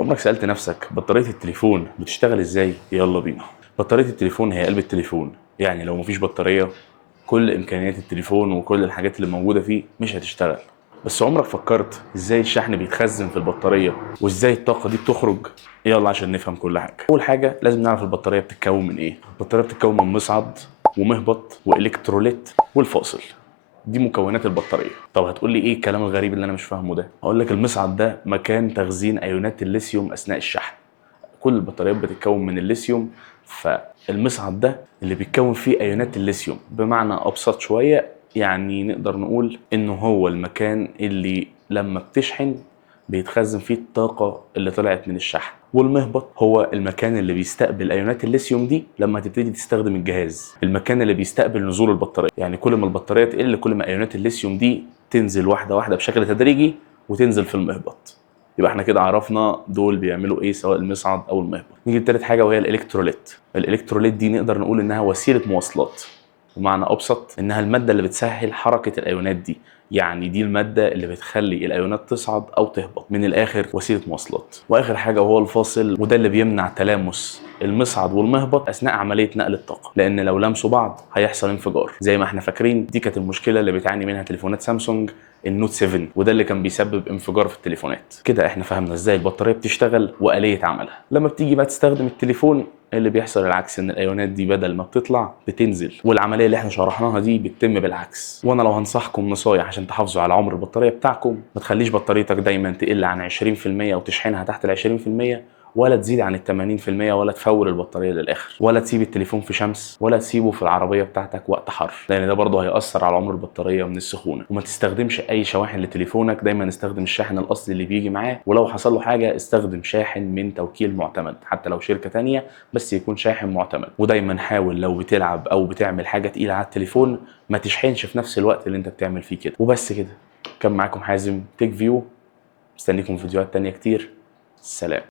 عمرك سألت نفسك بطارية التليفون بتشتغل ازاي؟ يلا بينا. بطارية التليفون هي قلب التليفون، يعني لو مفيش بطارية كل امكانيات التليفون وكل الحاجات اللي موجودة فيه مش هتشتغل. بس عمرك فكرت ازاي الشحن بيتخزن في البطارية وازاي الطاقة دي بتخرج؟ يلا عشان نفهم كل حاجة. اول حاجة لازم نعرف البطارية بتتكون من ايه. البطارية بتتكون من مصعد ومهبط والكتروليت والفاصل. دي مكونات البطاريه. طب هتقول لي ايه الكلام الغريب اللي انا مش فاهمه ده؟ هقول لك المصعد ده مكان تخزين ايونات الليثيوم اثناء الشحن. كل البطاريات بتتكون من الليثيوم، فالمصعد ده اللي بيتكون فيه ايونات الليثيوم. بمعنى ابسط شويه يعني نقدر نقول انه هو المكان اللي لما بتشحن بيتخزن فيه الطاقة اللي طلعت من الشحن. والمهبط هو المكان اللي بيستقبل ايونات الليثيوم دي لما تبتدي تستخدم الجهاز، المكان اللي بيستقبل نزول البطارية. يعني كل ما البطارية تقل كل ما ايونات الليثيوم دي تنزل واحدة واحدة بشكل تدريجي وتنزل في المهبط. يبقى احنا كده عرفنا دول بيعملوا ايه سواء المصعد او المهبط. نيجي لتالت حاجة وهي الالكتروليت. الالكتروليت دي نقدر نقول انها وسيلة مواصلات، بمعنى ابسط انها الماده اللي بتسهل حركه الايونات دي. يعني دي الماده اللي بتخلي الايونات تصعد او تهبط. من الاخر وسيله مواصلات. واخر حاجه وهو الفاصل، وده اللي بيمنع تلامس المصعد والمهبط اثناء عمليه نقل الطاقه، لان لو لمسوا بعض هيحصل انفجار. زي ما احنا فاكرين دي كانت المشكله اللي بتعاني منها تليفونات سامسونج النوت 7، وده اللي كان بيسبب انفجار في التليفونات. كده احنا فهمنا ازاي البطاريه بتشتغل واليه عملها. لما بتيجي بقى تستخدم التليفون اللي بيحصل العكس، ان الايونات دي بدل ما بتطلع بتنزل، والعمليه اللي احنا شرحناها دي بتتم بالعكس. وانا لو هنصحكم نصايح عشان تحافظوا على عمر البطاريه بتاعكم، ما تخليش بطاريتك دايما تقل عن 20% وتشحنها تحت ال 20%، ولا تزيد عن ال 80%، ولا تفول البطاريه للاخر، ولا تسيب التليفون في شمس، ولا تسيبه في العربيه بتاعتك وقت حر، لان ده برضه هيأثر على عمر البطاريه من السخونه. وما تستخدمش اي شواحن لتليفونك، دايما استخدم الشاحن الاصلي اللي بيجي معاه، ولو حصل له حاجه استخدم شاحن من توكيل معتمد حتى لو شركه تانية، بس يكون شاحن معتمد. ودايما حاول لو بتلعب او بتعمل حاجه تقيله على التليفون ما تشحنش في نفس الوقت اللي انت بتعمل فيه كده. وبس كده. كان معاكم حازم تيك فيو، مستنيكم فيديوهات تانية كتير. سلام.